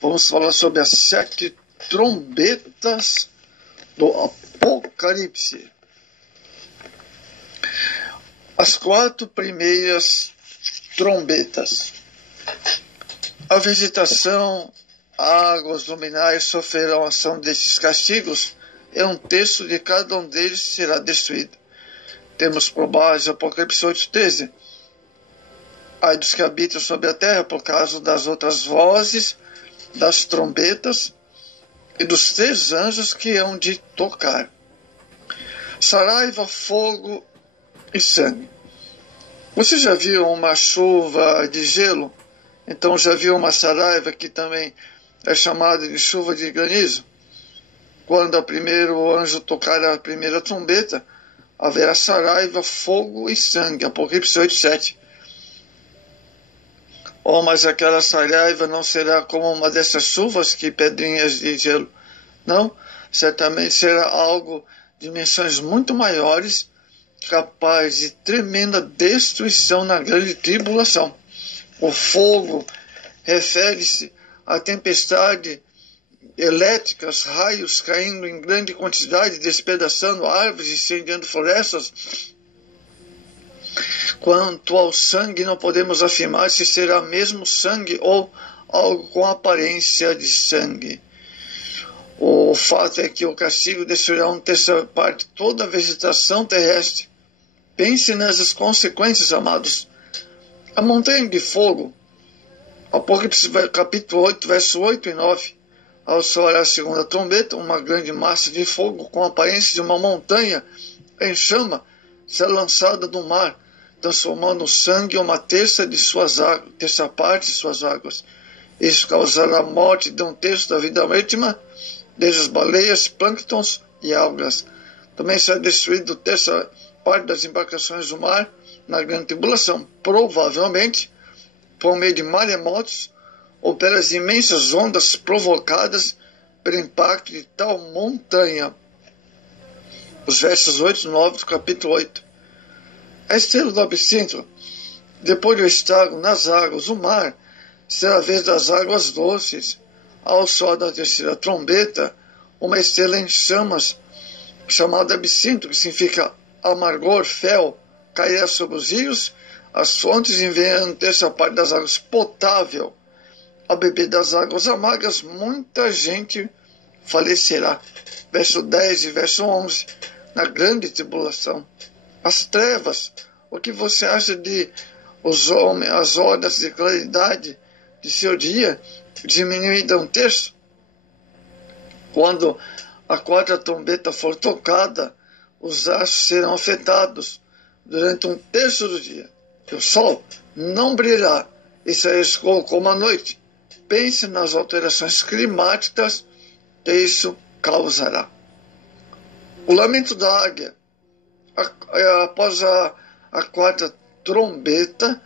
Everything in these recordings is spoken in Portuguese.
Vamos falar sobre as 7 trombetas do Apocalipse. As 4 primeiras trombetas. A vegetação, águas, luminares sofrerão ação destes castigos, e um terço de cada um deles será destruído. Temos por base Apocalipse 8:13. Ai dos que habitam sobre a terra por causa das outras vozes, das trombetas e dos 3 anjos que hão de tocar. Saraiva, fogo e sangue. Você já viu uma chuva de gelo? Então já viu uma saraiva, que também é chamada de chuva de granizo? Quando o primeiro anjo tocar a primeira trombeta, haverá saraiva, fogo e sangue. Apocalipse 8:7. Oh, mas aquela saraiva não será como uma dessas chuvas, que pedrinhas de gelo. Não, certamente será algo de dimensões muito maiores, capaz de tremenda destruição na grande tribulação. O fogo refere-se à tempestade elétricas, raios caindo em grande quantidade, despedaçando árvores, incendiando florestas. Quanto ao sangue, não podemos afirmar se será mesmo sangue ou algo com aparência de sangue. O fato é que o castigo destruirá uma terceira parte de toda a vegetação terrestre. Pense nessas consequências, amados. A montanha de fogo, Apocalipse capítulo 8, verso 8 e 9. Ao soar a segunda trombeta, uma grande massa de fogo com a aparência de uma montanha em chama será lançada do mar, transformando o sangue em uma terça parte de suas águas. Isso causará a morte de um terço da vida marítima, desde as baleias, plânctons e algas. Também será destruído a terça parte das embarcações do mar na grande tribulação, provavelmente por meio de maremotos ou pelas imensas ondas provocadas pelo impacto de tal montanha. Os versos 8 e 9 do capítulo 8. A estrela do absinto, depois do estrago nas águas do mar, será a vez das águas doces. Ao soar da terceira trombeta, uma estrela em chamas, chamada absinto, que significa amargor, fel, cairá sobre os rios, as fontes, enviando terça parte das águas potável. Ao beber das águas amargas, muita gente falecerá. Verso 10 e verso 11. Na grande tribulação. As trevas. O que você acha de as horas de claridade de seu dia diminuída um terço? Quando a 4ª trombeta for tocada, os astros serão afetados durante um terço do dia. O sol não brilhará e será escuro como a noite. Pense nas alterações climáticas que isso causará. O lamento da águia. Após a 4ª trombeta,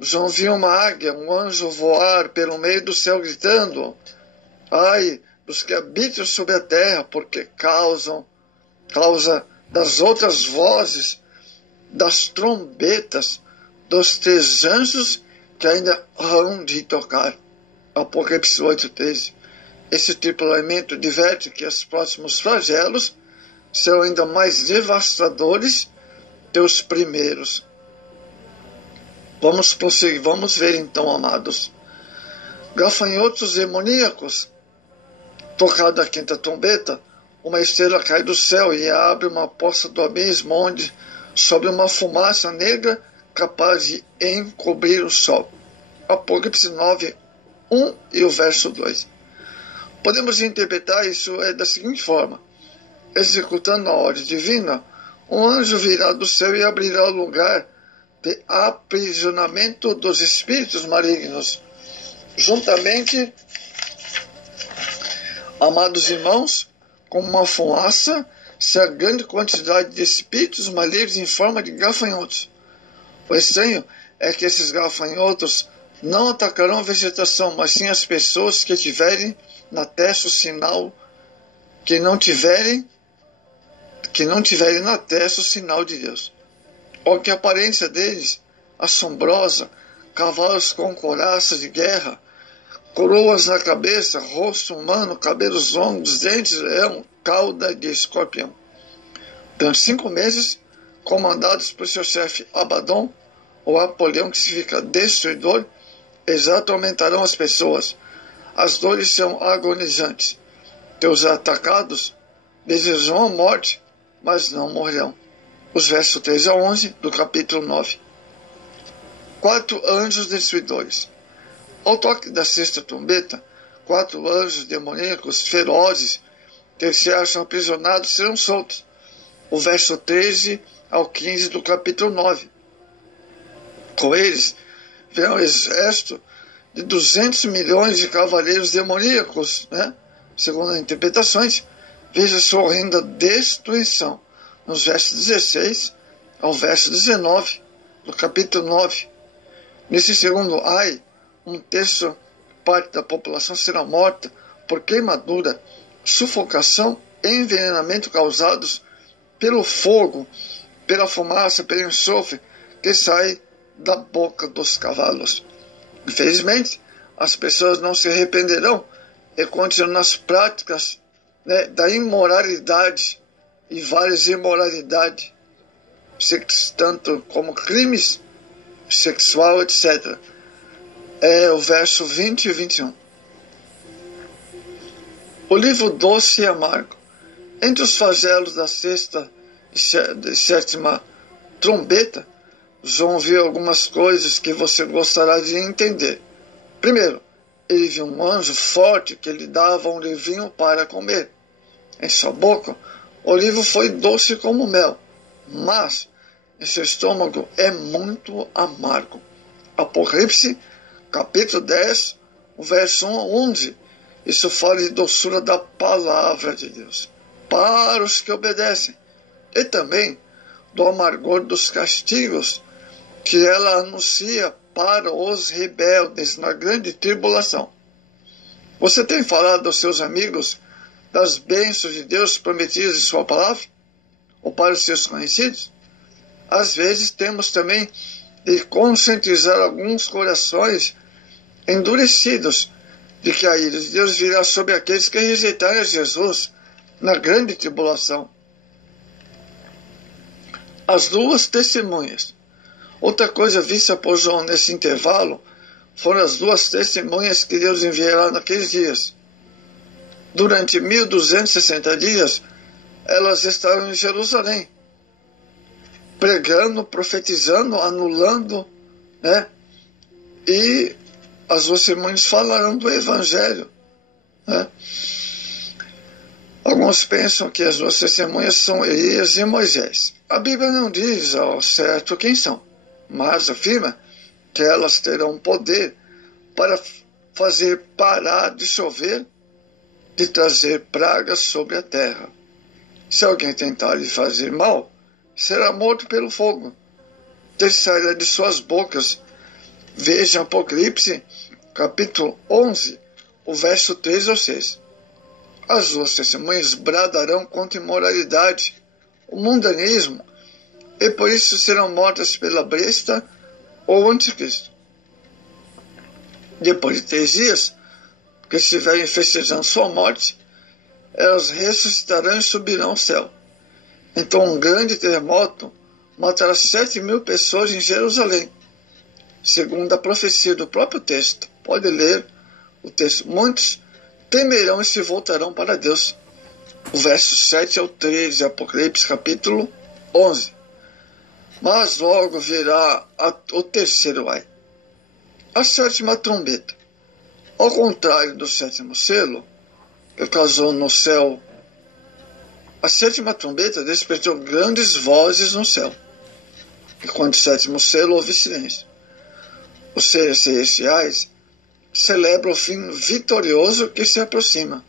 João viu uma águia, um anjo, voar pelo meio do céu, gritando: ai dos que habitam sobre a terra, porque causa das outras vozes, das trombetas, dos 3 anjos que ainda hão de tocar. Apocalipse 8:13. Esse triplamento diverte que os próximos flagelos serão ainda mais devastadores que os primeiros. Vamos prosseguir, vamos ver então, amados. Gafanhotos demoníacos. Tocada a 5ª trombeta, uma estrela cai do céu e abre uma poça do abismo, onde sobe uma fumaça negra capaz de encobrir o sol. Apocalipse 9, 1 e o verso 2. Podemos interpretar isso da seguinte forma: executando a ordem divina, um anjo virá do céu e abrirá o lugar de aprisionamento dos espíritos malignos. Juntamente, amados irmãos, como uma fumaça, será grande quantidade de espíritos malignos em forma de gafanhotos. O estranho é que esses gafanhotos não atacarão a vegetação, mas sim as pessoas que tiverem na testa o sinal, que não tiverem na testa o sinal de Deus. Ou que a aparência deles, assombrosa, cavalos com couraças de guerra, coroas na cabeça, rosto humano, cabelos longos, dentes de leão, cauda de escorpião. Durante 5 meses, comandados por seu chefe Abaddon, ou Apolião, que significa destruidor, eles atormentarão as pessoas. As dores são agonizantes. Teus atacados desejam a morte, mas não morrerão. Os versos 3 a 11 do capítulo 9. 4 anjos destruidores. Ao toque da sexta trombeta, 4 anjos demoníacos ferozes que se acham aprisionados serão soltos. O verso 13 ao 15 do capítulo 9. Com eles virá um exército de 200 milhões de cavaleiros demoníacos, segundo as interpretações. Veja sua horrenda destruição nos versos 16 ao verso 19 do capítulo 9. Nesse segundo ai, 1/3 parte da população será morta por queimadura, sufocação e envenenamento causados pelo fogo, pela fumaça, pelo enxofre que sai da boca dos cavalos. Infelizmente, as pessoas não se arrependerão e continuam nas práticas da imoralidade e várias imoralidades, tanto como crimes sexual, etc. É o verso 20 e 21. O livro doce e amargo. Entre os flagelos da sexta e sétima trombeta, João viu algumas coisas que você gostará de entender. Primeiro, ele viu um anjo forte que lhe dava um livrinho para comer. Em sua boca, o livro foi doce como mel, mas em seu estômago é muito amargo. Apocalipse, capítulo 10, o verso 1 a 11. Isso fala de doçura da palavra de Deus para os que obedecem, e também do amargor dos castigos que ela anuncia para os rebeldes na grande tribulação. Você tem falado aos seus amigos das bênçãos de Deus prometidas em sua palavra? Ou para os seus conhecidos? Às vezes temos também de conscientizar alguns corações endurecidos de que a ira de Deus virá sobre aqueles que rejeitarem a Jesus na grande tribulação. As 2 testemunhas. Outra coisa vista por João nesse intervalo foram as 2 testemunhas que Deus enviará naqueles dias. Durante 1260 dias, elas estarão em Jerusalém, pregando, profetizando, anulando, e as 2 testemunhas falarão do Evangelho. Alguns pensam que as 2 testemunhas são Elias e Moisés. A Bíblia não diz ao certo quem são, mas afirma que elas terão poder para fazer parar de chover, de trazer pragas sobre a terra. Se alguém tentar lhe fazer mal, será morto pelo fogo, sairá de suas bocas. Veja Apocalipse, capítulo 11, o verso 3 ao 6. As 2 testemunhas bradarão contra a imoralidade, o mundanismo, e por isso serão mortas pela besta ou anticristo. Depois de 3 dias, que estiverem festejando sua morte, elas ressuscitarão e subirão ao céu. Então um grande terremoto matará 7.000 pessoas em Jerusalém, segundo a profecia do próprio texto. Pode ler o texto. Muitos temerão e se voltarão para Deus. O verso 7 ao 13, Apocalipse capítulo 11. Mas logo virá o terceiro ai, a 7ª trombeta. Ao contrário do 7º selo, que causou no céu, a 7ª trombeta despertou grandes vozes no céu. Enquanto o 7º selo houve silêncio. Os seres celestiais celebram o fim vitorioso que se aproxima.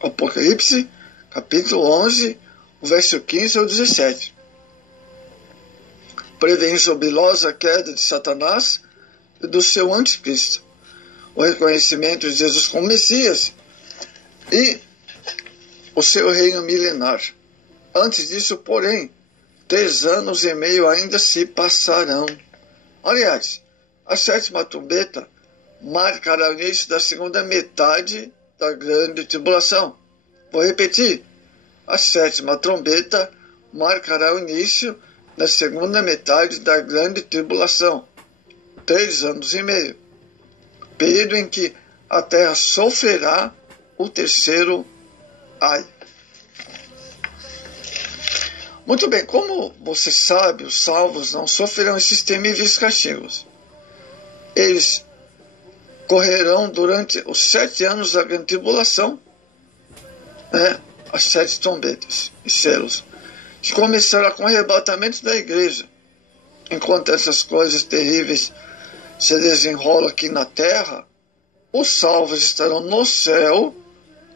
Apocalipse, capítulo 11, o verso 15 ao 17. Prevê jubilosa queda de Satanás e do seu anticristo, o reconhecimento de Jesus como Messias e o seu reino milenar. Antes disso, porém, 3 anos e meio ainda se passarão. Aliás, A sétima trombeta marcará o início da segunda metade da grande tribulação. Vou repetir. A sétima trombeta marcará o início da segunda metade da grande tribulação. 3 anos e meio. Período em que a terra sofrerá o terceiro ai. Muito bem, como você sabe, os salvos não sofrerão esses temíveis castigos. Eles correrão durante os 7 anos da grande tribulação, as 7 trombetas e selos, que começará com o arrebatamento da igreja. Enquanto essas coisas terríveis se desenrolam aqui na terra, os salvos estarão no céu,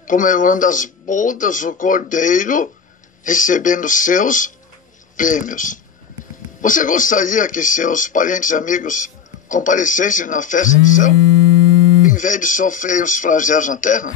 comemorando as bodas do Cordeiro, recebendo seus prêmios. Você gostaria que seus parentes e amigos comparecessem na festa do céu, em vez de sofrer os flagelos na terra?